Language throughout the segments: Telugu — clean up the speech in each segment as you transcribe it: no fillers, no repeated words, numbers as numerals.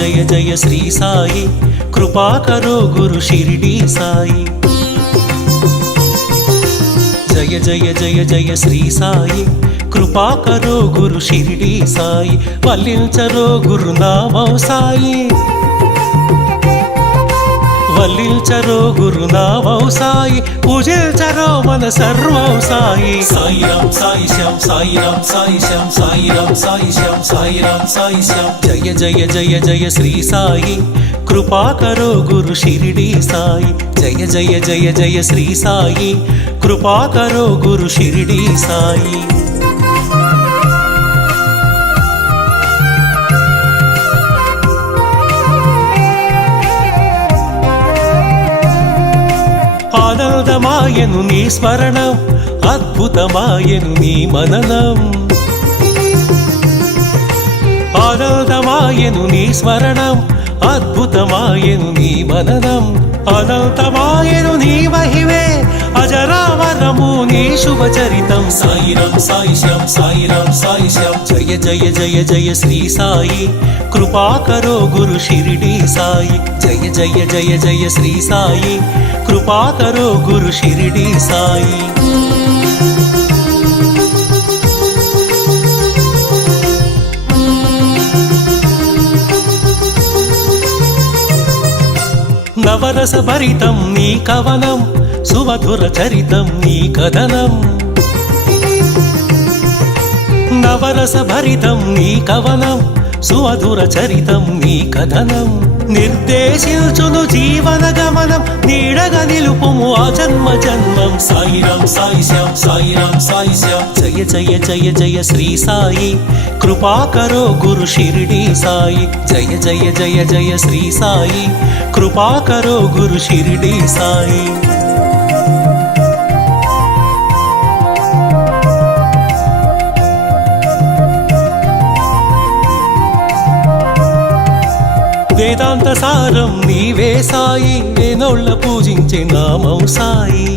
जय जय श्री साई कृपा करो गुरु शिरडी साई। जय जय जय जय श्री साई कृपा करो गुरु शिरडी साई वल्लिंचरो गुरुनामं साई वल्लिंचरो गुरुनामं साई पूजिंचरो मन सर्वं साई। साई राम साई श्याम साई राम साई श्याम साई राम साई श्याम साई राम साई श्याम। जय जय जय जय श्री साई कृपा करो गुरु शिरडी साई। जय जय जय जय श्री साई कृपा करो गुरु शिरडी साई। ఆనందమాయను నీ స్మరణం అద్భుతమాయను నీ మననం ఆనందమాయను నీ స్మరణం అద్భుతమాయను నీ మననం అనంతమాయను నీ మహిమే అజరామరము నీ శుభచరితం। సాయి రామ్ సాయి శ్యామ్ సాయి రామ్ సాయి శ్యామ్। జయ జయ జయ జయ శ్రీ సాయి कृपा करो गुरु शिरडी साई। जय जय जय जय श्री साई कृपा करो गुरु शिरडी साई। नवरस भरितं नी कवनं सुमधुर चरितं नी कदनं नवरस भरितं नी कवनं सुमधुर चरितं नी कथनं निर्देशिंचुनु जीवन गमनं नीडगा निलुपुमु आ जन्म जन्मं। साई राम साई श्याम साई राम साई श्याम। जय जय जय जय श्री साई कृपा करो गुरु शिरडी साई। जय जय जय जय श्री साई कृपा करो गुरु शिरडी साई। వేదాంత సారం నీవే సాయి వేనోళ్ళ పూజించే నామం సాయి।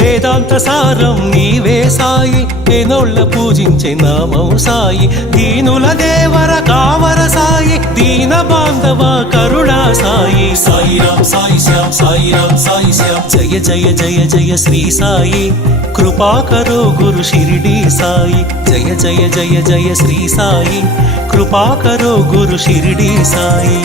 వేదాంత సారం నీవే సాయి వేనోళ్ళ పూజించే నామం సాయి। దీనుల దేవర కావర సాయి దీన బాంధవ కరుణా సాయి। సాయి రామ్ సాయి శ్యామ్ సాయి రామ్ సాయి శ్యామ్। జయ జయ జయ జయ శ్రీ సాయి कृपा करो गुरु शिरडी साई। जय जय जय जय श्री साई कृपा करो गुरु शिरडी साई।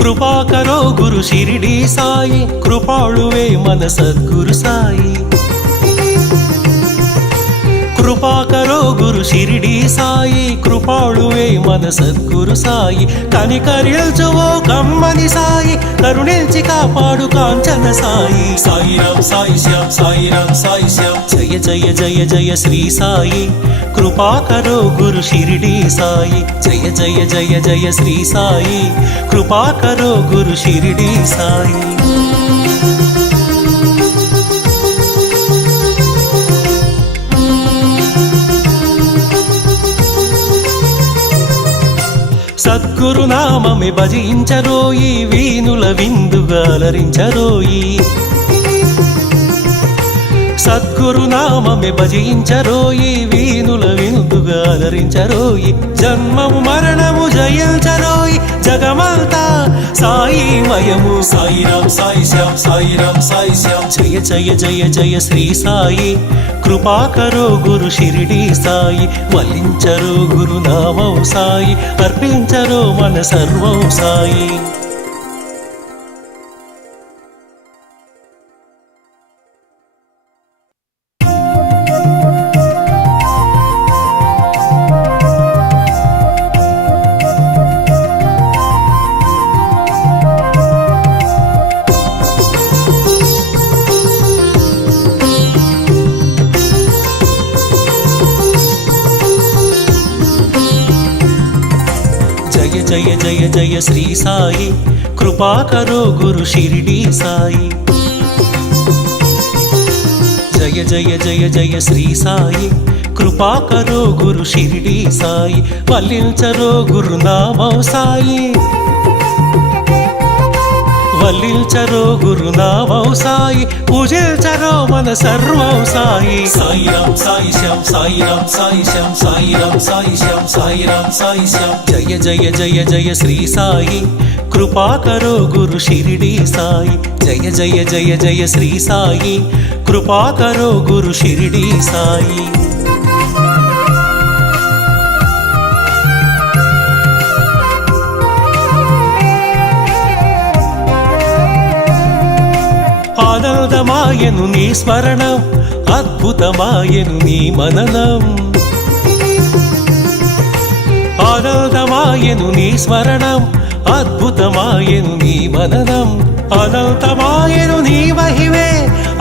कृपा करो गुरु शिरडी साई कृपाळुवे मन सद्गुरु साई। कृपा करो गुरु शिरडी साई कृपाळुवे मन सद्गुरु साई। कनिकरिल्चुवो कम्मनि साई करुणिंचि कापाडु कांचन साई। साई राम साई श्याम साई राम साई श्याम। जय जय जय जय श्री साई कृपा करो गुरु शिरडी साई। जय जय जय जय श्री साई कृपा करो गुरु शिरडी साई। సద్గురు నామమే భజించరోయి వీనుల విందుగా అలరించరోయి। సద్గురు నామమే భజించరోయి వీనుల విందుగా అలరించరోయి। జన్మము మరణము జయించరోయి జగమంతా సాయి మయము। సాయి రామ్ సాయి శ్యామ్ సాయి రామ్ సాయి శ్యామ్। జయ జయ జయ జయ శ్రీ సాయి कृपा करो गुरु शिरडी साई वल्लिंचरो गुरुनामं साई अर्पिंचरो मन सर्वं साई। जय जय जय श्री साई कृपा करो गुरु शिरडी साई। जय जय जय जय श्री साई कृपा करो गुरु शिरडी साई वल्लिंचरो गुरुनामं साई వల్లించరో గురునామం సాయి, పూజించరో మన సర్వం సాయి. సాయిరాం సాయి శ్యాం సాయిరాం సాయి శ్యాం సాయిరాం సాయి శ్యాం సాయిరాం సాయి శ్యాం. జయ జయ జయ జయ శ్రీ సాయి, కృపా కరో గురు షిరిడి సాయి. జయ జయ జయ జయ శ్రీ సాయి, కృపా కరో గురు షిరిడి సాయి. ఆనందమాయను నీ స్మరణం, అద్భుతమాయను నీ మననం. ఆనందమాయను నీ స్మరణం, అద్భుతమాయను నీ మననం. అనంతమాయను నీ మహిమే,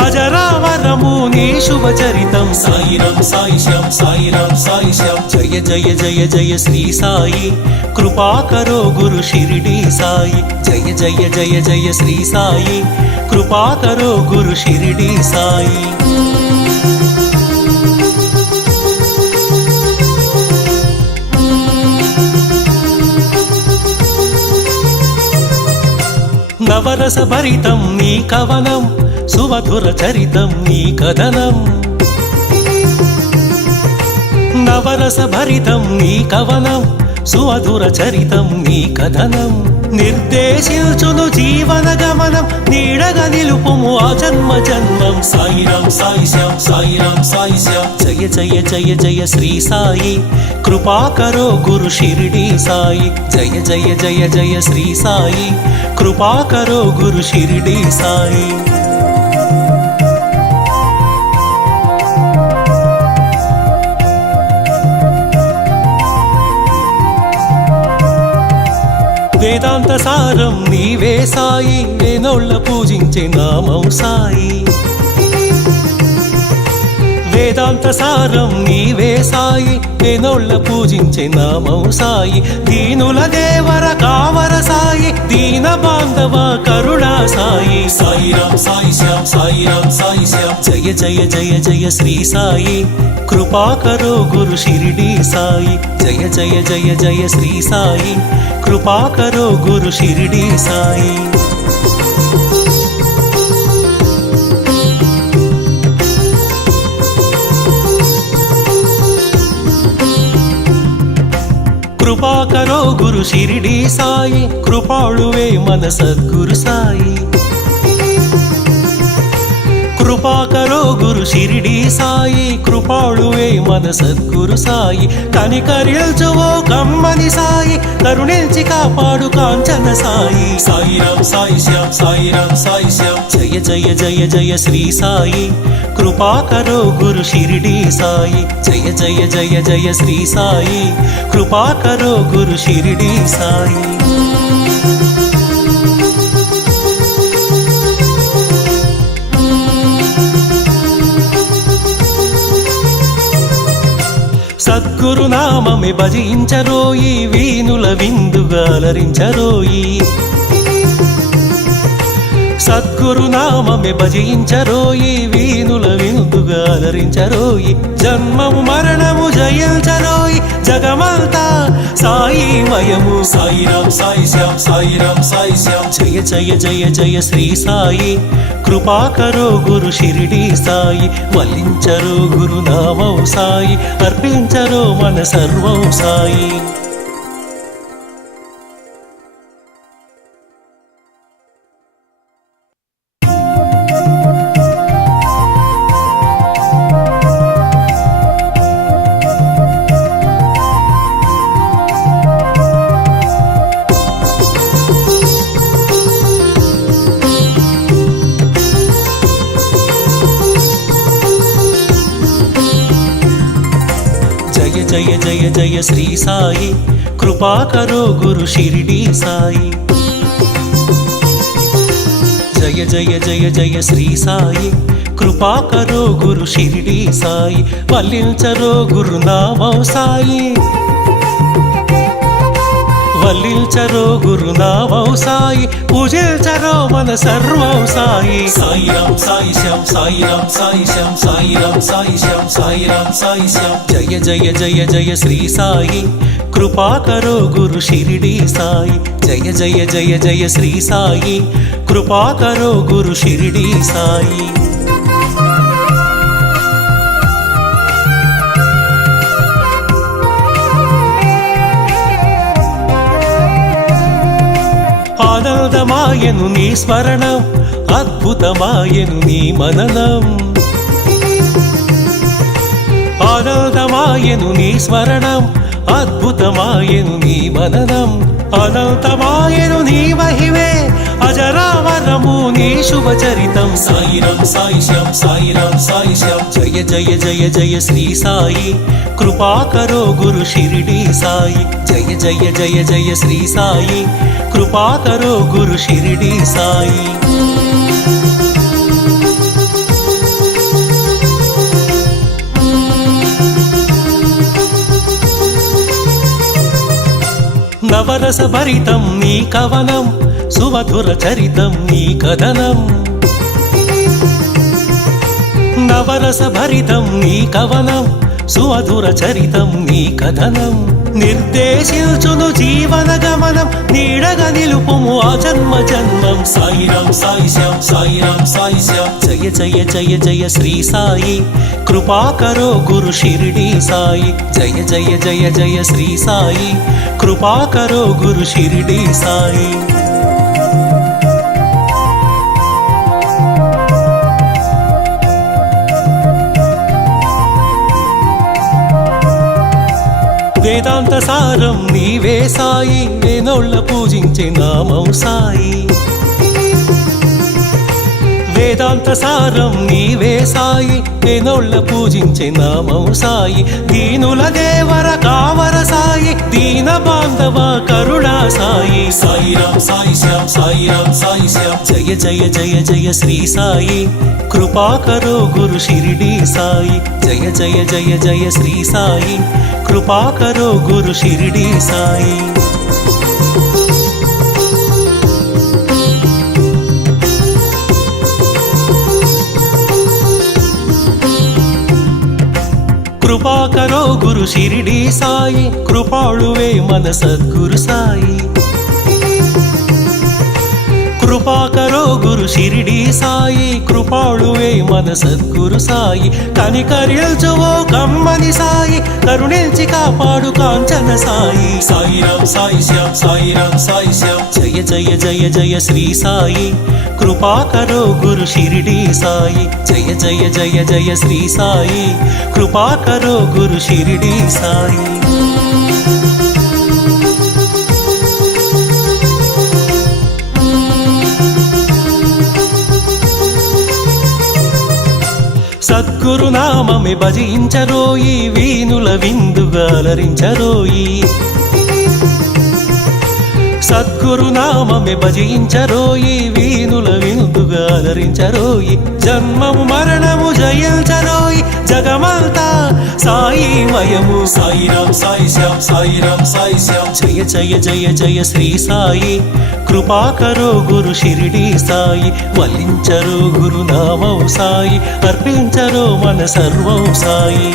అజరామరము నీ శుభచరితం. సాయిరాం సాయి శ్యాం సాయిరాం సాయి శ్యాం. జయ జయ జయ జయ శ్రీ సాయి, కృపా కరో గురు షిరిడి సాయి. జయ జయ జయ జయ శ్రీ సాయి, కృపా కరో గురు షిరిడి సాయి. నవరస భరితం నీ కవనం, సుమధుర చరితం నీ కథనం. నవరస భరితం నీ కవనం, సుమధుర చరితం నీ కథనం. నిర్దేశించును జీవన గమనం, నీడగా నిలుపుము ఆ జన్మ జన్మం. సాయిరాం సాయి శ్యాం సాయిరాం సాయి శ్యాం. జయ జయ జయ జయ శ్రీ సాయి, కృపా కరో గురు షిరిడి సాయి. జయ జయ జయ జయ శ్రీ సాయి, కృపా కరో గురు షిరిడి సాయి. వేదాంత సారం నీవే సాయి, వేనోళ్ళ పూజించే నామం సాయి. వేదాంత సారం నీవే సాయి, వేనోళ్ళ పూజించే నామం సాయి. దీనుల దేవర కావర సాయి, దీన బాంధవ కరుణా సాయి. సాయిరాం సాయి శ్యాం సాయిరాం సాయి శ్యాం. జయ జయ జయ జయ శ్రీ సాయి, కృపా కరో గురు షిరిడి సాయి. జయ జయ జయ జయ శ్రీ సాయి, కృపా కరో గురు షిరిడి సాయి. కృపా కరో గురు షిరిడి సాయి, కృపాళువే మన సద్గురు సాయి. కృపా కరో గురు షిరిడి సాయి, కృపాళువే మన సద్గురు సాయి. కనికరిల్చువో కమ్మని సాయి, కరుణించి కాపాడు కాంచన సాయి. సాయిరాం సాయి శ్యాం సాయిరాం సాయి శ్యాం. జయ జయ జయ జయ శ్రీ సాయి, కృపా కరో గురు షిరిడి సాయి. జయ జయ జయ జయ శ్రీ సాయి, కృపా కరో గురు షిరిడి సాయి. సద్గురు నామమే భజించరోయి, వీనుల విందుగా అలరించరోయి. సద్గురు నామమే భజించరోయి, వీనుల విందుగా అలరించరోయి. జన్మము మరణము జయించరోయి, జగమంతా సాయిమయము. సాయిరాం సాయి శ్యాం సాయిరాం సాయి శ్యాం. జయ జయ జయ జయ శ్రీ సాయి, కృపా కరో గురు షిరిడి సాయి. వల్లించరో గురునామం సాయి, అర్పించరో మన సర్వం సాయి. జయ జయ జయ శ్రీ సాయి, కృపా కరో గురు షిరిడి సాయి. జయ జయ జయ జయ శ్రీ సాయి, కృపా కరో గురు షిరిడి సాయి. వల్లించరో గురునామం సాయి, వల్లించరో గురునామం సాయి, పూజించరో మన సర్వం సాయి. సాయిరాం సాయి శ్యాం సాయిరాం సాయి శ్యాం సాయిరాం సాయి శ్యాం సాయిరాం సాయి శ్యాం. జయ జయ జయ జయ శ్రీ సాయి, కృపా కరో గురు షిరిడి సాయి. జయ జయ జయ జయ శ్రీ సాయి, కృపా కరో గురు షిరిడి సాయి. ఆనందమాయను నీ స్మరణం, అద్భుతమాయను నీ మననం. ఆనందమాయను నీ స్మరణం, అద్భుతమాయను నీ మననం. అనంతమాయను నీ మహిమే, అజరామరము నీ శుభచరితం. సాయిరాం సాయి శ్యాం సాయిరాం సాయి శ్యాం. జయ జయ జయ జయ శ్రీ సాయి, కృపా కరో గురు షిరిడి సాయి. జయ జయ జయ జయ శ్రీ సాయి, కృపా కరో గురు షిరిడి సాయి. నవరస భరితం నీ కవనం, సుమధుర చరితం నీ కథనం. నవరస భరితం నీ కవనం, సుమధుర చరితం నీ కథనం. నిర్దేశించును జీవన గమనం, నీడగా నిలుపుము ఆ జన్మ జన్మం. సాయిరాం సాయి శ్యాం సాయిరాం సాయి శ్యాం. జయ జయ జయ జయ శ్రీ సాయి, కృపా కరో గురు షిరిడి సాయి. జయ జయ జయ జయ శ్రీ సాయి, కృపా కరో గురు షిరిడి సాయి. వేదాంత సారం నీవే సాయి, వేనోళ్ళ పూజించే నామం సాయి. వేదాంత సారం నీవే సాయి, వేనోళ్ళ పూజించే నామం సాయి. దీనుల దేవర కావర సాయి, దీన బాంధవ కరుణా సాయి. సాయిరాం సాయి శ్యాం సాయిరాం సాయి శ్యాం. జయ జయ జయ జయ శ్రీ సాయి, కృపా కరో గురు షిరిడి సాయి. జయ జయ జయ జయ శ్రీ సాయి, కృపా కరో గురు షిరిడి సాయి. కృపా కరో గురు షిరిడి సాయి, కృపాళువే మన సద్గురు సాయి. కృపా కరో గురు షిరిడి సాయి, కృపాళువే మన సద్గురు సాయి. కనికరిల్చువో కమ్మని సాయి, కరుణించి కాపాడు కాంచన సాయి. సాయిరాం సాయి శ్యాం సాయిరాం సాయి శ్యాం. జయ జయ జయ జయ శ్రీ సాయి, కృపా కరో గురు షిరిడి సాయి. జయ జయ జయ జయ శ్రీ సాయి, కృపా కరో గురు షిరిడి సాయి. సద్గురు నామమే భజించరోయి, వీనుల విందుగా అలరించరోయి. సద్గురు నామమే భజించరోయి, వీనుల విందుగా అలరించరోయి. జన్మము మరణము జయించరోయి, జగమంతా సాయిమయము. సాయిరాం సాయి శ్యాం సాయిరాం సాయి శ్యాం. జయ జయ జయ జయ శ్రీ సాయి, కృపా కరో గురు షిరిడి సాయి. వల్లించరో గురునామం సాయి, అర్పించరో మన సర్వం సాయి.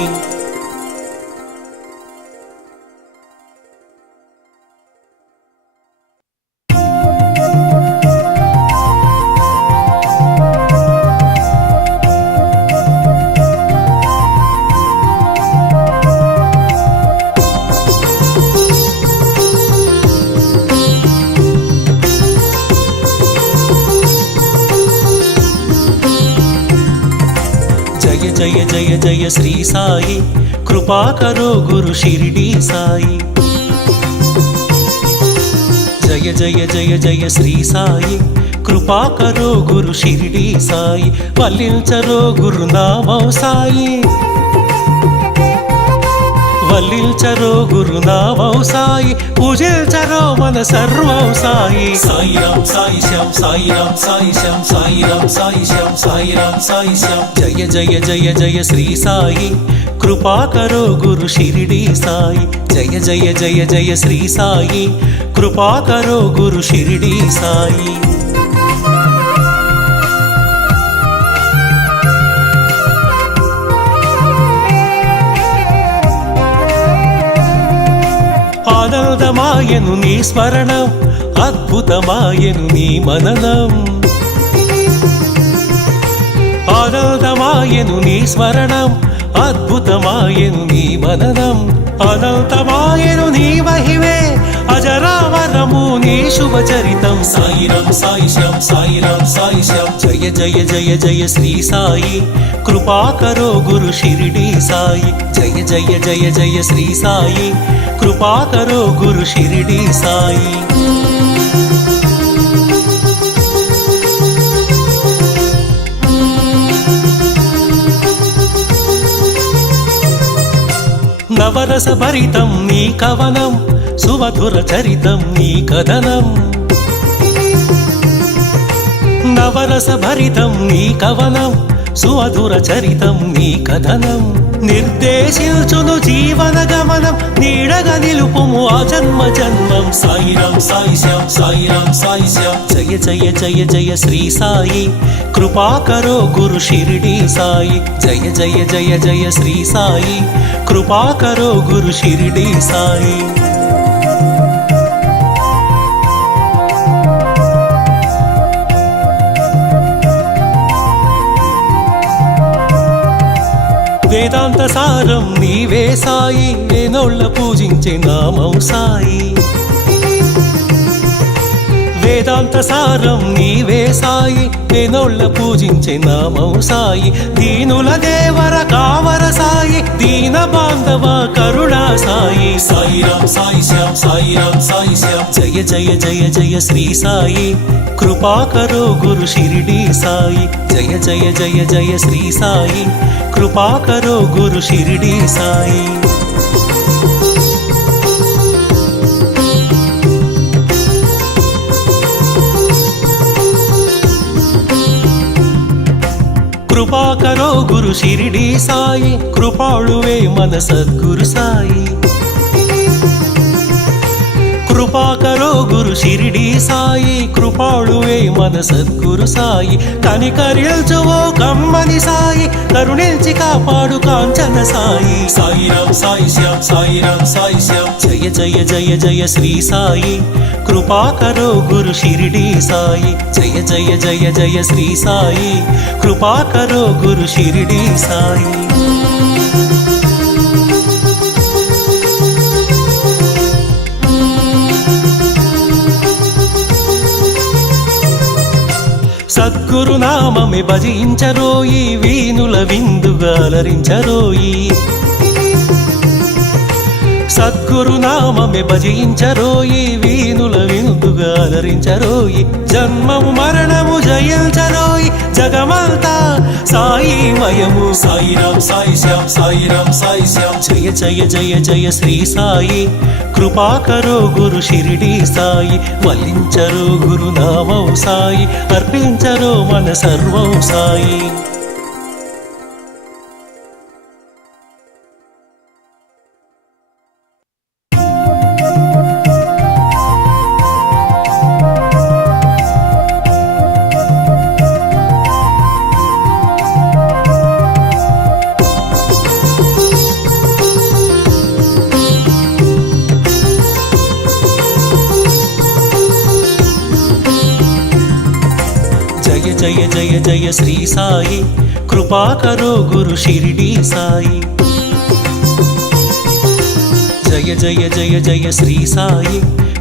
జయ జయ జయ శ్రీ సాయి, కృపా కరో గురు షిరిడి సాయి. జయ జయ జయ జయ శ్రీ సాయి, కృపా కరో గురు షిరిడి సాయి. వల్లించరో గురునామం సాయి, వల్లించరో గురునామం సాయి, పూజించరో మన సర్వం సాయి. సాయిరాం సాయి శ్యాం, సాయిరాం సాయి శ్యాం, సాయిరాం సాయి శ్యాం, సాయిరాం సాయి శ్యాం. జయ జయ జయ జయ శ్రీ సాయి, కృపా కరో గురు షిరిడి సాయి. జయ జయ జయ జయ శ్రీ సాయి, కృపా కరో గురు షిరిడి సాయి. ఆనందమాయను నీ స్మరణం, అద్భుతమాయను నీ మననం. ఆనందమాయను నీ స్మరణం, అద్భుతమాయను నీ మననం. అనంతమాయను నీ మహిమే, అజరామరము నీ శుభచరితం. సాయిరాం సాయి శ్యాం, సాయిరాం సాయి శ్యాం. జయ జయ జయ జయ శ్రీ సాయి, కృపా కరో గురు షిరిడి సాయి. జయ జయ జయ జయ శ్రీ సాయి, కృపా కరో గురు షిరిడి సాయి. నవరస భరితం నీ కవనం, సుమధుర చరితం నీ కథనం. నవరస భరితం నీ కవనం, సుమధుర చరితం నీ కథనం. నిర్దేశించును జీవన గమనం, నీడగా నిలుపుము ఆ జన్మ జన్మం. సాయిరాం సాయి శ్యాం, సాయిరాం సాయి శ్యాం. జయ జయ జయ జయ శ్రీ సాయి, కృపా కరో గురు షిరిడి సాయి. జయ జయ జయ జయ శ్రీ సాయి, కృపా కరో గురు షిరిడి సాయి. వేదాంత సారం నీవే సాయి, వేనోళ్ళ పూజించే నామం సాయి. వేదాంత సారం నీవే సాయి, వేనోళ్ళ పూజించే నామం సాయి. దీనుల దేవర కావర సాయి, దీన బాంధవ కరుణా సాయి. సాయిరాం సాయి శ్యాం, సాయిరాం సాయి శ్యాం. జయ జయ జయ జయ శ్రీ సాయి, కృపా కరో గురు షిరిడి సాయి. జయ జయ జయ జయ శ్రీ సాయి, కృపా కరో గురు షిరిడి సాయి. కృపా కరో గురు షిరిడి సాయి, కృపాళువే మన సద్గురు సాయి. కృపా కరో గురు షిరిడి సాయి, కృపాళువే మన సద్గురు సాయి. కనికరించువో కమ్మని సాయి, కరుణించి కాపాడు కాంచన సాయి. సాయిరాం సాయి శ్యాం, సాయిరాం సాయి శ్యాం. జయ జయ జయ జయ శ్రీ సాయి, కృపా కరో గురు షిరిడి సాయి. జయ జయ జయ జయ శ్రీ సాయి, కృపా కరో గురు షిరిడి సాయి. సద్గురు నామమే భజించరోయి, వీనుల విందుగా అలరించరోయి. సద్గురు నామమే భజించరోయి, వీనుల విందుగా అలరించరోయి. జన్మము మరణము జయించరోయి, జగమంతా సాయిమయము. సాయిరాం సాయి శ్యాం, సాయిరాం సాయి శ్యాం. జయ జయ జయ జయ శ్రీ సాయి, కృపా కరో గురు షిరిడి సాయి. వల్లించరో గురునామం సాయి, అర్పించరో మన సర్వం సాయి. జయ జయ జయ శ్రీ సాయి, కృపా కరో గురు షిరిడి సాయి. జయ జయ జయ జయ శ్రీ సాయి,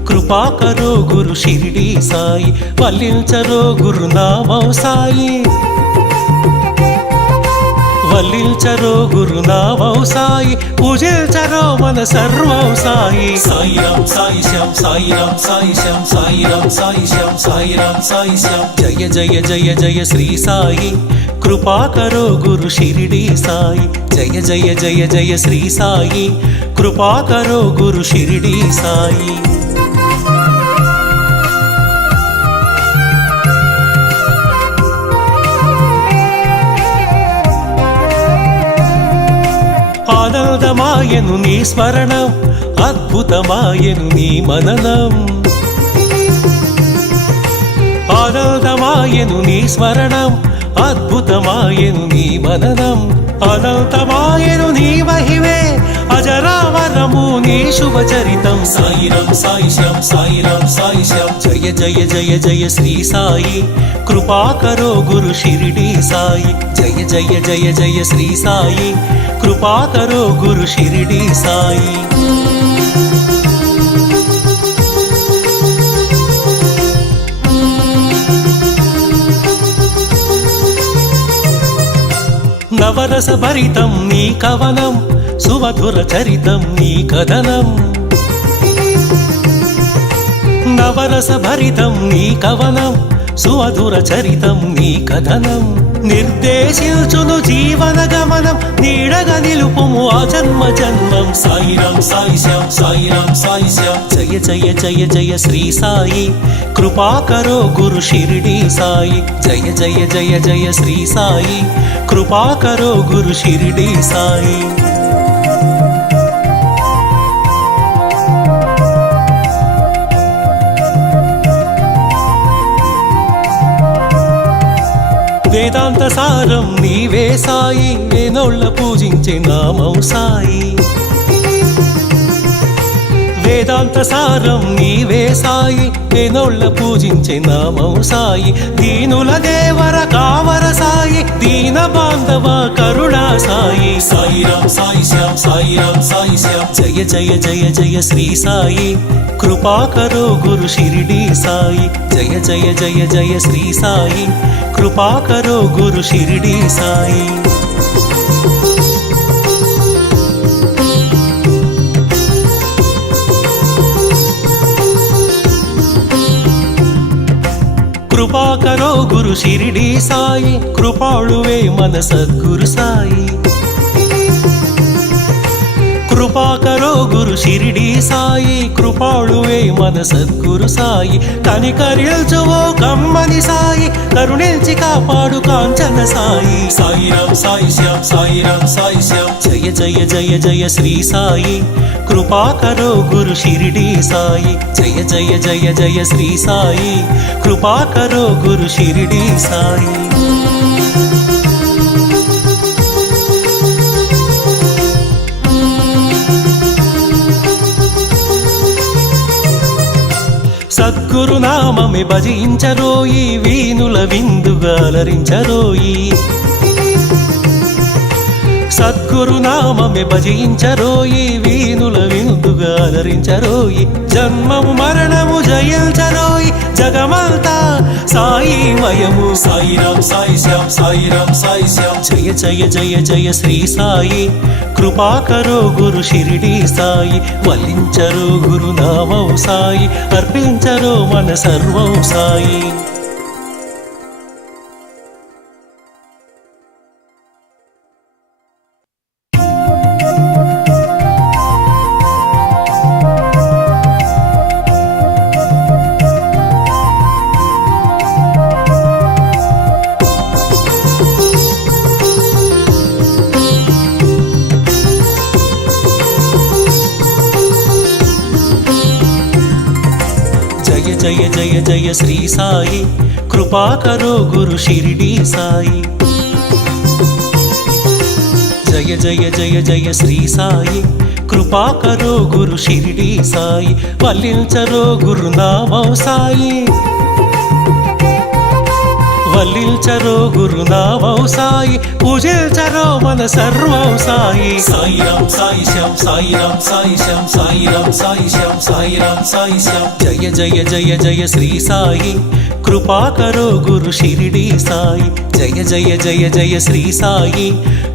కృపా కరో గురు షిరిడి సాయి. వల్లించరో గురునామం సాయి, వల్లించరో గురునామం సాయి, పూజించరో మన సర్వం సాయి. సాయిరాం సాయి శ్యాం, సాయిరాం సాయి శ్యాం, సాయిరాం సాయి శ్యాం, సాయిరాం సాయి శ్యాం. జయ జయ జయ జయ శ్రీ సాయి, कृपा करो गुरु शिरडी साई। जय जय जय जय श्री साई, कृपा करो गुरु शिरडी साई। ఆనందమాయను నీ స్మరణం, అద్భుతమాయను నీ మననం। ఆనందమాయను నీ స్మరణం, అద్భుతమాయను నీ మననం। అనంతమాయను నీ మహిమే, అజరామరము నీ శుభచరితం। సాయిరం సాయిశ్యాం సాయిరం సాయిశ్యాం, జయ జయ జయ జయ శ్రీ సాయి, కృపా కరో గురు షిరిడి సాయి। జయ జయ జయ జయ శ్రీ సాయి, కృపా కరో గురు షిరిడి సాయి। నవరస భరితం నీ కవనం, సుమధుర చరితం నీ కథనం। నవరస భరితం నీ కవనం, సుమధుర చరితం నీ కథనం। నిర్దేశించును జీవన గమనం, నీడగా నిలుపుము ఆ జన్మ జన్మం। సాయిరాం సాయిశ్యాం సాయిరాం సాయిశ్యాం, జయ జయ జయ జయ శ్రీ సాయి, కృపా కరో గురు షిరిడి సాయి। జయ జయ జయ జయ శ్రీ సాయి, కృపా కరో గురు షిరిడి సాయి। వేదాంత సారం నీవే సాయి, వేనోళ్ళ పూజించే నామం సాయి। వేదాంత సారం నీవే సాయి, వేనోళ్ళ పూజించే నామం సాయి। దీనుల దేవర కావర సాయి, దీన బాంధవ కరుణా సాయి। సాయిరాం సాయిశ్యాం సాయిరాం సాయిశ్యాం, జయ జయ జయ జయ శ్రీ సాయి, కృపా కరో గురు షిరిడి సాయి। జయ జయ జయ జయ శ్రీ సాయి, కృపా కరో గురు షిరిడి సాయి। కృపా కరో గురు షిరిడి సాయి, కృపాళువే మన సద్గురు సాయి। కృపా కరో గురు షిరిడి సాయి, కృపాళువే మన సద్గురు సాయి। కనికరించువో కమ్మని సాయి, కరుణించి కాపాడు కాంచన సాయి। సాయిరాం సాయిశ్యాం సాయిరాం సాయిశ్యాం, జయ జయ జయ జయ శ్రీ సాయి, కృపా కరో గురు షిరిడి సాయి। జయ జయ జయ జయ శ్రీ సాయి, కృపా కరో గురు షిరిడి సాయి। సద్గురు నామమే భజించరోయి, వీనుల విందుగా అలరించరోయి। సద్గురు నామమే భజించరోయి, వీనుల విందుగా అలరించరోయి। జన్మము మరణము జయించరోయి, జగమంతా సాయిమయము। సాయిరాం సాయిశ్యాం సాయిరాం సాయిశ్యాం, జయ జయ జయ జయ శ్రీ సాయి, కృపా కరో గురు షిరిడి సాయి। వల్లించరో గురు నామం సాయి, అర్పించరో మన సర్వం సాయి। जय जय जय श्री साई, कृपा करो गुरु शिरडी साई। जय जय जय जय श्री साई, कृपा करो गुरु शिरडी साई। वल्लिंचरो गुरु नामं साई, వల్లించరో గురునామం సాయి, పూజించరో మన సర్వం సాయి. సాయిరాం సాయిశ్యాం సాయిరాం సాయిశ్యాం సాయిరాం సాయిశ్యాం సాయిరాం సాయిశ్యాం. జయ జయ జయ జయ శ్రీ సాయి, కృపా కరో గురు షిరిడి సాయి. జయ జయ జయ జయ శ్రీ సాయి,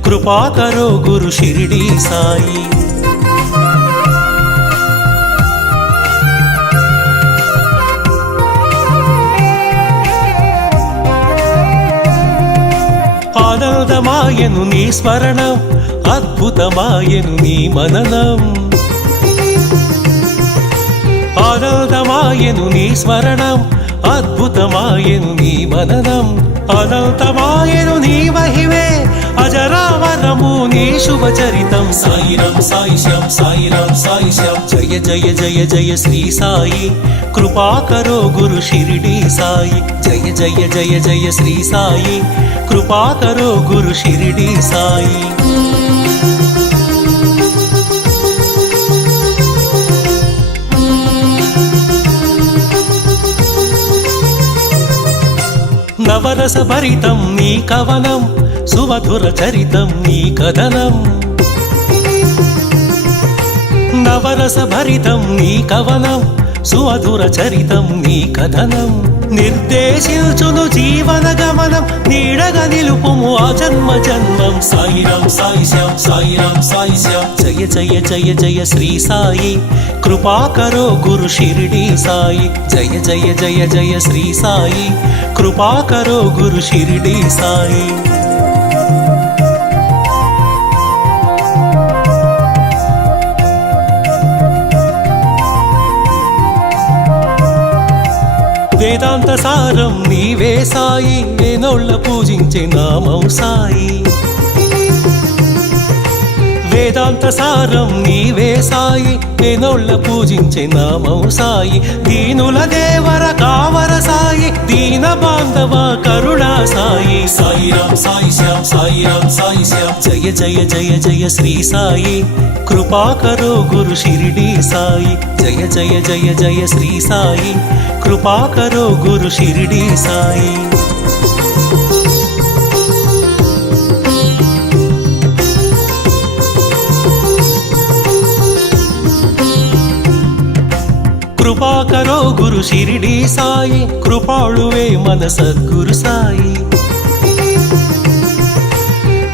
కృపా కరో గురు షిరిడి సాయి. ఆనందమాయను నీ స్మరణం, అద్భుతమాయను నీ మననం. ఆనందమాయను నీ స్మరణం, అద్భుతమాయను నీ మననం. అనంతమాయను నీ మహిమే, అజరామరము నీ శుభచరితం. సాయిరం సాయిశ్యాం సాయిరం సాయిశ్యాం, జయ జయ జయ జయ శ్రీ సాయి, కృపాకరో గురు షిరిడి సాయి. జయ జయ జయ జయ శ్రీ సాయి, కృపాకరో గురు షిరిడి సాయి. నవరస భరితం నీ కవనం, సుమధుర చరితం నీ కథనం. నవరస భరితం నీ కవనం, సుమధుర చరితం నీ కథనం. నిర్దేశించును జీవన గమనం, నీడగా నిలుపుము ఆ జన్మ జన్మం. సాయిరం సాయిశ్యాం సాయిరం సాయిశ్యాం, జయ జయ జయ జయ శ్రీ సాయి, కృపాకరో గురు షిరిడి సాయి. జయ జయ జయ జయ శ్రీ సాయి, కృపాకరో గురు షిరిడి సాయి. వేదాంత సారం నీవే సాయి, వేనోళ్ళ పూజించే నామం సాయి. వేదాంత సారం నీవే సాయి, వేనోళ్ళ పూజించే నామం సాయి. దీనుల దేవర కావర సాయి, దీన బాంధవ కరుణా సాయి. సాయిరం సాయిశ్యాం సాయిరం సాయిశ్యాం, జయ జయ జయ జయ శ్రీ సాయి, కృపాకరో గురు షిరిడి సాయి. జయ జయ జయ జయ శ్రీ సాయి, కృపాకరో గురు షిరిడి సాయి. కృపాకరో గురు షిరిడి సాయి, కృపాళువే మన సద్గురు సాయి.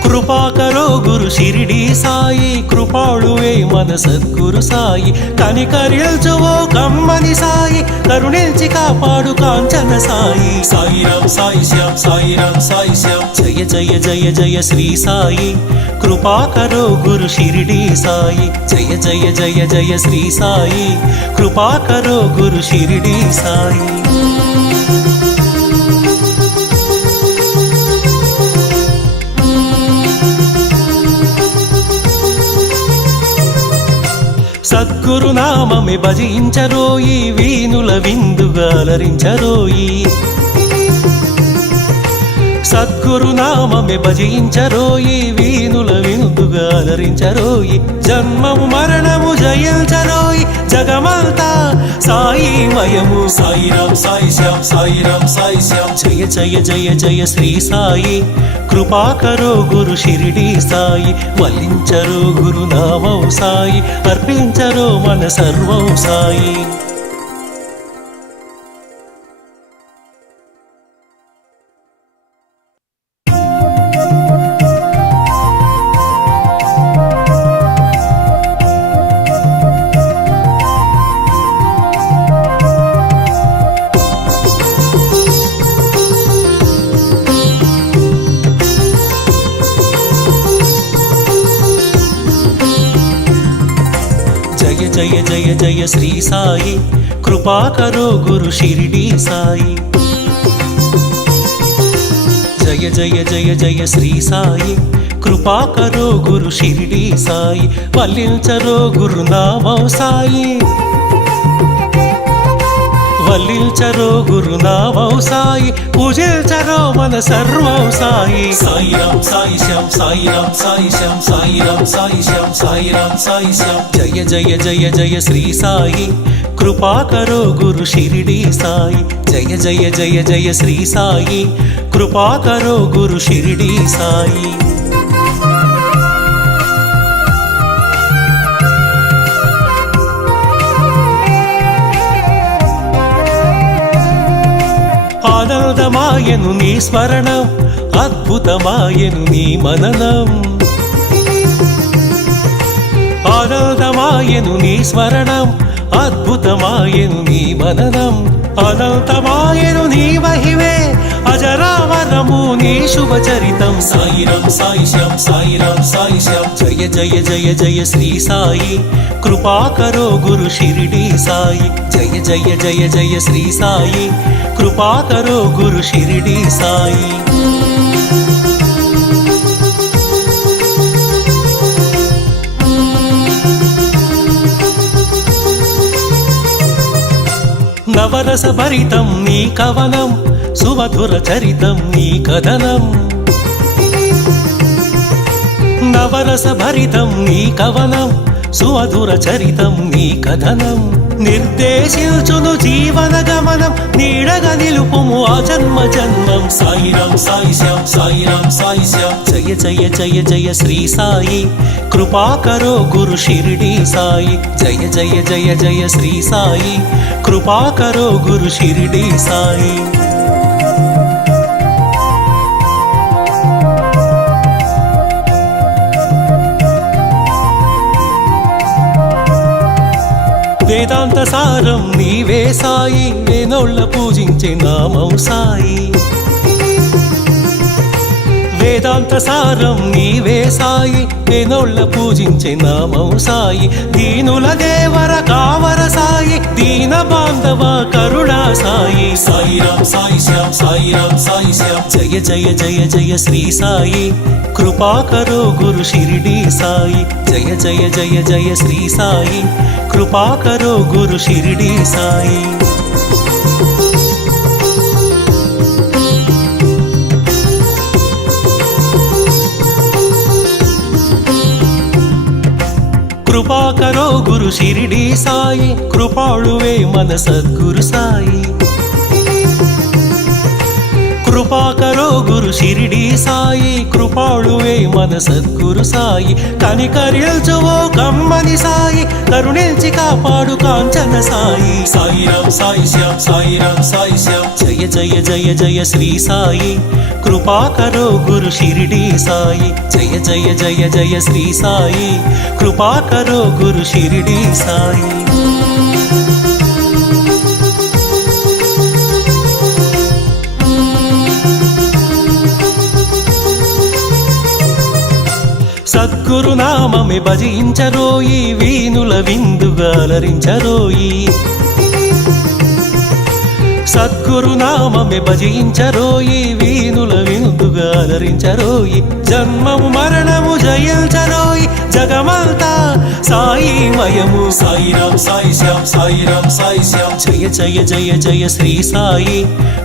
కృపాకరో గురు షిరిడి సాయి, కృపాళువే మన సద్గురు సాయి. కనికరిల్చువో కమ్మని సాయి, కరుణించి కాపాడు కాంచన సాయి. సాయిరం సాయిశ్యాం సాయిరం సాయిశ్యాం, జయ జయ జయ జయ శ్రీ సాయి, కృపాకరో గురు షిరిడి సాయి. జయ జయ జయ జయ శ్రీ సాయి, కృపాకరో గురు షిరిడి సాయి. సద్గురు నామమే భజించరోయి, వీనుల విందుగా అలరించరోయి. సద్గురు నామమే భజించరోయి, వీనుల విందుగా అలరించరోయి. జన్మము మరణము జయించరోయి, జగమంతా సాయిమయము. సాయిరం సాయిశ్యాం సాయిరం సాయిశ్యాం, జయ జయ జయ జయ శ్రీ సాయి, కృపాకరో గురు షిరిడి సాయి. వల్లించరో గురు నామం సాయి, అర్పించరో మన సర్వం సాయి. జయ జయ జయ శ్రీ సాయి, కృపాకరో గురు షిరిడి సాయి. జయ జయ జయ జయ శ్రీ సాయి, కృపాకరో గురు షిరిడి సాయి. వల్లించరో గురు నామం సాయి, వల్లించరో గురు నామం సాయి, పూజించరో మన సర్వం సాయి. సాయిరం సాయిశ్యాం సాయిరం సాయిశ్యాం సాయిరం సాయిశ్యాం సాయిరం సాయిశ్యాం, జయ జయ జయ జయ శ్రీ సాయి, కృపాకరో గురు షిరిడి సాయి. జయ జయ జయ జయ శ్రీ సాయి, కృపాకరో గురు షిరిడి సాయి. ఆనందమాయను నీ స్మరణం, అద్భుతమాయను నీ మననం. ఆనందమాయను నీ స్మరణం, అద్భుతమాయను నీ మననం. అనంతమాయను నీ మహిమే, అజరామర అజరామరము నీ శుభచరితం సాయిరం సాయిశ్యాం సాయిరం సాయిశ్యాం జయ జయ జయ జయ శ్రీ సాయి కృపాకరో గురు షిరిడి సాయి జయ జయ జయ జయ శ్రీ సాయి కృపాకరో గురు షిరిడి సాయి నవరస భరితం నీ కవనం సుమధుర చరితం నీ కథనం నవరస భరితం నీ కవనం సుమధుర చరితం నీ కథనం నిర్దేశించును జీవన గమనం నీడగా నిలుపుము ఆ జన్మ జన్మం సాయిరాం సాయిశ్యాం సాయిరాం సాయిశ్యాం జయ జయ జయ జయ శ్రీ సాయి కృపాకరో గురు షిరిడి సాయి జయ జయ జయ జయ శ్రీ సాయి కృపాకరో గురు షిరిడి సాయి వేదాంత సారం నీవే సాయి వేనోళ్ళ పూజించే నామం సాయి వేదాంత సారం నీవే సాయి వేనోళ్ళ పూజించే నామం సాయి దీనుల దేవర కావర సాయి దీన బాంధవ కరుణా సాయి సాయిరాం సాయిశ్యాం సాయిరాం సాయిశ్యాం జయ జయ జయ జయ శ్రీ సాయి కృపాకరో గురు షిరిడి సాయి జయ జయ జయ జయ శ్రీ సాయి కృపాకరో గురు షిరిడి సాయి కృపాకరో గురు షిరిడి సాయి కృపాళువే మన సద్గురు సాయి కృపాకరో గురు షిరిడి సాయి కృపాళువే మన సద్గురు సాయి కనికరిల్చువో కమ్మని సాయి కరుణించి కాపాడు కాంచన సాయి సాయిరాం సాయిశ్యాం సాయిరాం సాయిశ్యాం జయ జయ జయ జయ శ్రీ సాయి కృపాకరో గురు షిరిడి సాయి జయ జయ జయ జయ శ్రీ సాయి కృపాకరో గురు షిరిడి సాయి సద్గురు నామమే భజించరోయి వీనుల విందుగా అలరించరోయి సద్గురు నామమే భజించరోయి వీనుల విందుగా అలరించరోయి జన్మము మరణము జయించరోయి జగమంతా సాయిమయము సాయిరాం సాయిశ్యాం సాయిరాం సాయిశ్యాం జయ జయ జయ జయ శ్రీ సాయి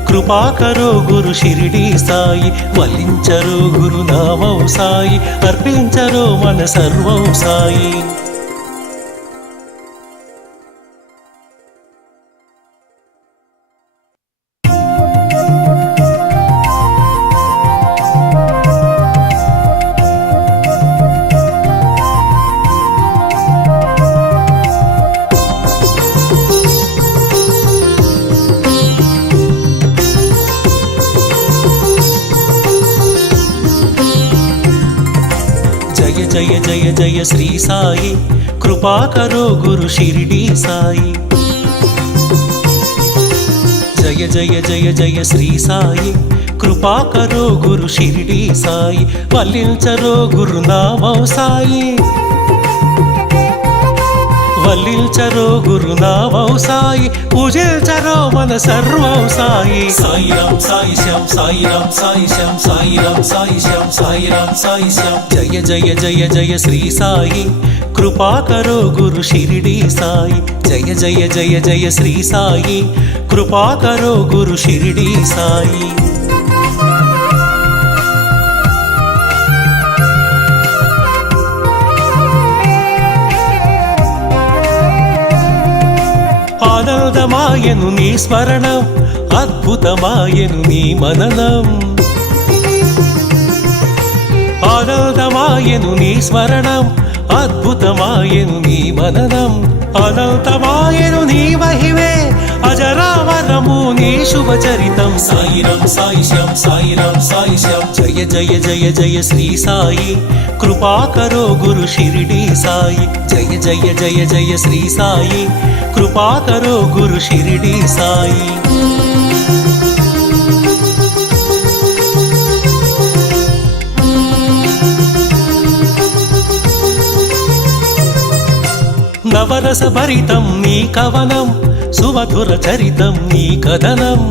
కృపాకరో గురు షిరిడి సాయి వల్లించరో గురు నామం సాయి అర్పించరో మన సర్వం సాయి జయ జయ జయ శ్రీ సాయి కృపాకరో గురు షిరిడి సాయి జయ జయ జయ జయ శ్రీ సాయి కృపాకరో గురు షిరిడి సాయి వల్లించరో గురు నామం సాయి వల్లించరో గురు నామం సాయి పూజించరో మన సర్వం సాయి సాయిరాం సాయిశ్యాం సాయిరాం సాయిశ్యాం సాయిరాం సాయిశ్యాం సాయిరాం సాయిశ్యాం జయ జయ జయ జయ శ్రీ సాయి కృపాకరో గురు షిరిడి సాయి జయ జయ జయ జయ శ్రీ సాయి కృపాకరో గురు షిరిడి సాయి ఆనందమాయను నీ స్మరణం అద్భుతమాయను నీ మననం ఆనందమాయను నీ స్మరణం అద్భుతమాయను నీ మననం అనంతమాయను నీ మహిమే అజరామరము నీ శుభచరితం సాయిరం సాయిశ్యాం సాయిరం సాయిశ్యాం జయ జయ జయ జయ శ్రీ సాయి కృపాకరో గురు షిరిడి సాయి జయ జయ జయ జయ శ్రీ సాయి కృపాకరో గురు షిరిడి సాయి నవరస భరితం నీ కవనం సుమధుర చరితం నీ కథనం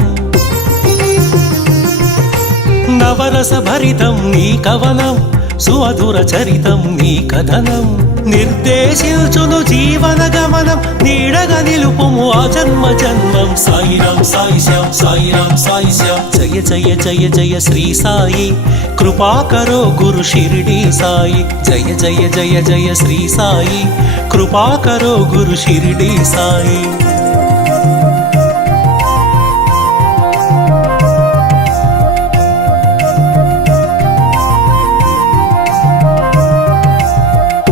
నవరస భరితం నీ కవనం సుమధుర చరితం నీ కథనం నిర్దేశించును జీవన గమనం నీడగా నిలుపుము ఆ జన్మ జన్మం సాయిరాం సాయి శ్యామ్ సాయిరాం సాయి శ్యామ్ జయ జయ జయ జయ శ్రీ సాయి కృపాకరో గురు షిరిడి సాయి జయ జయ జయ జయ శ్రీ సాయి కృపాకరో గురు షిరిడి సాయి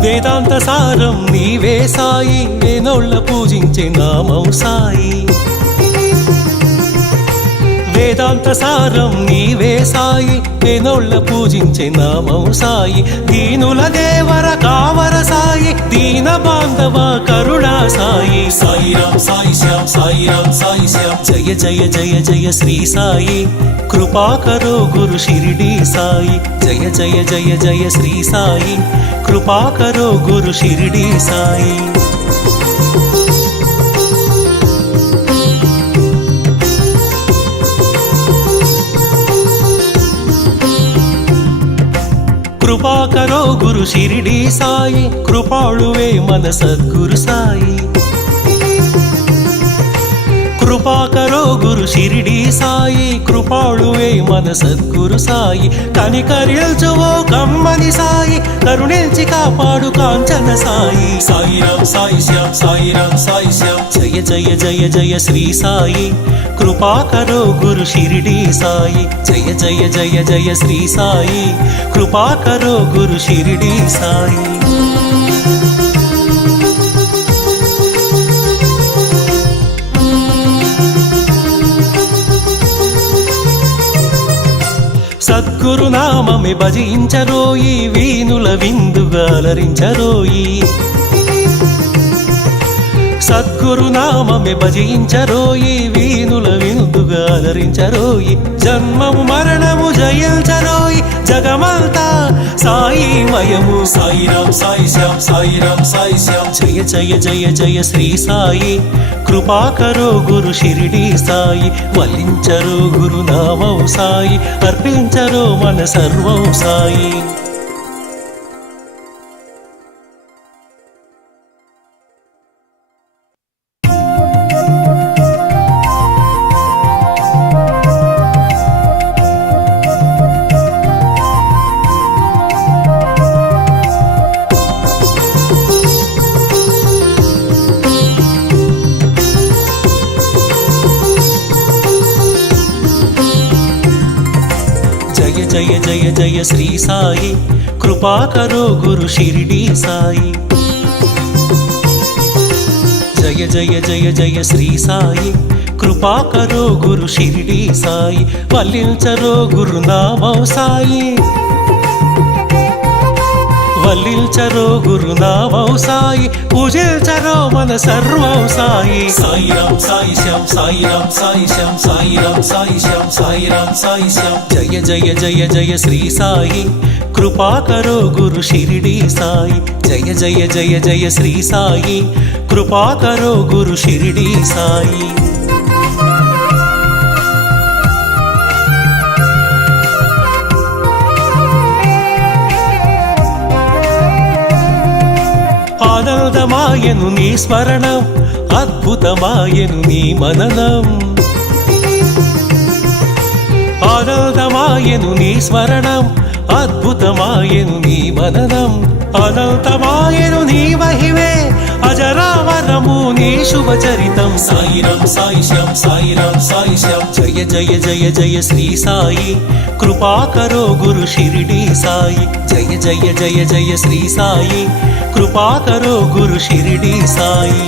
వేదాంత సారం నీవే సాయి వేనోళ్ళ పూజించే నామం సాయి వేదాంత సారం నీవే సాయి వేనోళ్ళ పూజించే నామం సాయి దీనుల దేవర కావర సాయి దీన బాంధవ కరుణా సాయి సాయిరాం సాయి శ్యామ్ సాయిరాం సాయి శ్యామ్ జయ జయ జయ జయ శ్రీ సాయి కృపాకరో గురు షిరిడి సాయి జయ జయ జయ జయ శ్రీ సాయి కృపాకరో గురు షిరిడి సాయి కృపాకరో గురు షిరిడి సాయి కృపాళువే మన సద్గురు సాయి కృపాకరో గురు షిరిడి సాయి కృపాళువే మన సద్గురు సాయి కనికరిల్చువో కమ్మని సాయి కరుణించి కాపాడు కాంచన సాయి సాయిరాం సాయి శ్యామ్ సాయిరాం సాయి శ్యామ్ జయ జయ జయ జయ శ్రీ సాయి కృపాకరో గురు షిరిడి సాయి జయ జయ జయ జయ శ్రీ సాయి కృపాకరో గురు షిరిడి సాయి సద్గురు నామమే భజించరోయి వీనుల విందుగా అలరించరోయి సద్గురు నామమే భజించరోయి వీనుల విందుగా అలరించరోయి జన్మము మరణము జయించరోయి జగమంతా సాయి మయము సాయిరాం సాయి శ్యామ్ సాయిరాం సాయి శ్యామ్ జయ జయ జయ జయ శ్రీ సాయి కృపాకరో గురు షిరిడి సాయి వల్లించరో గురు నామం సాయి అర్పించరో మన సర్వం సాయి జయ జయ జయ శ్రీ సాయి కృపాకరో గురు షిరిడి సాయి జయ జయ జయ జయ శ్రీ సాయి కృపాకరో గురు షిరిడి సాయి వల్లించరో గురు నామం సాయి వల్లించరో గురు నామం సాయి పూజించరో మన సర్వం సాయి సాయిరాం సాయి శ్యామ్ సాయిరాం సాయి శ్యామ్ సాయిరాం సాయి శ్యామ్ సాయిరాం సాయి శ్యామ్ జయ జయ జయ జయ శ్రీ సాయి కృపాకరో గురు షిరిడి సాయి జయ జయ జయ జయ శ్రీ సాయి కృపాకరో గురు షిరిడి సాయి ఆనందమాయను నీ స్మరణం అద్భుతమాయను నీ మననం ఆనందమాయను నీ స్మరణం అద్భుతమాయను నీ మననం అనంతమాయను నీ మహిమే అజరామరము నీ శుభచరితం సాయిరాం సాయి శ్యామ్ సాయిరాం సాయి శ్యామ్ జయ జయ జయ జయ శ్రీ సాయి కృపాకరో గురు షిరిడి సాయి జయ జయ జయ జయ శ్రీ సాయి కృపాకరో గురు షిరిడి సాయి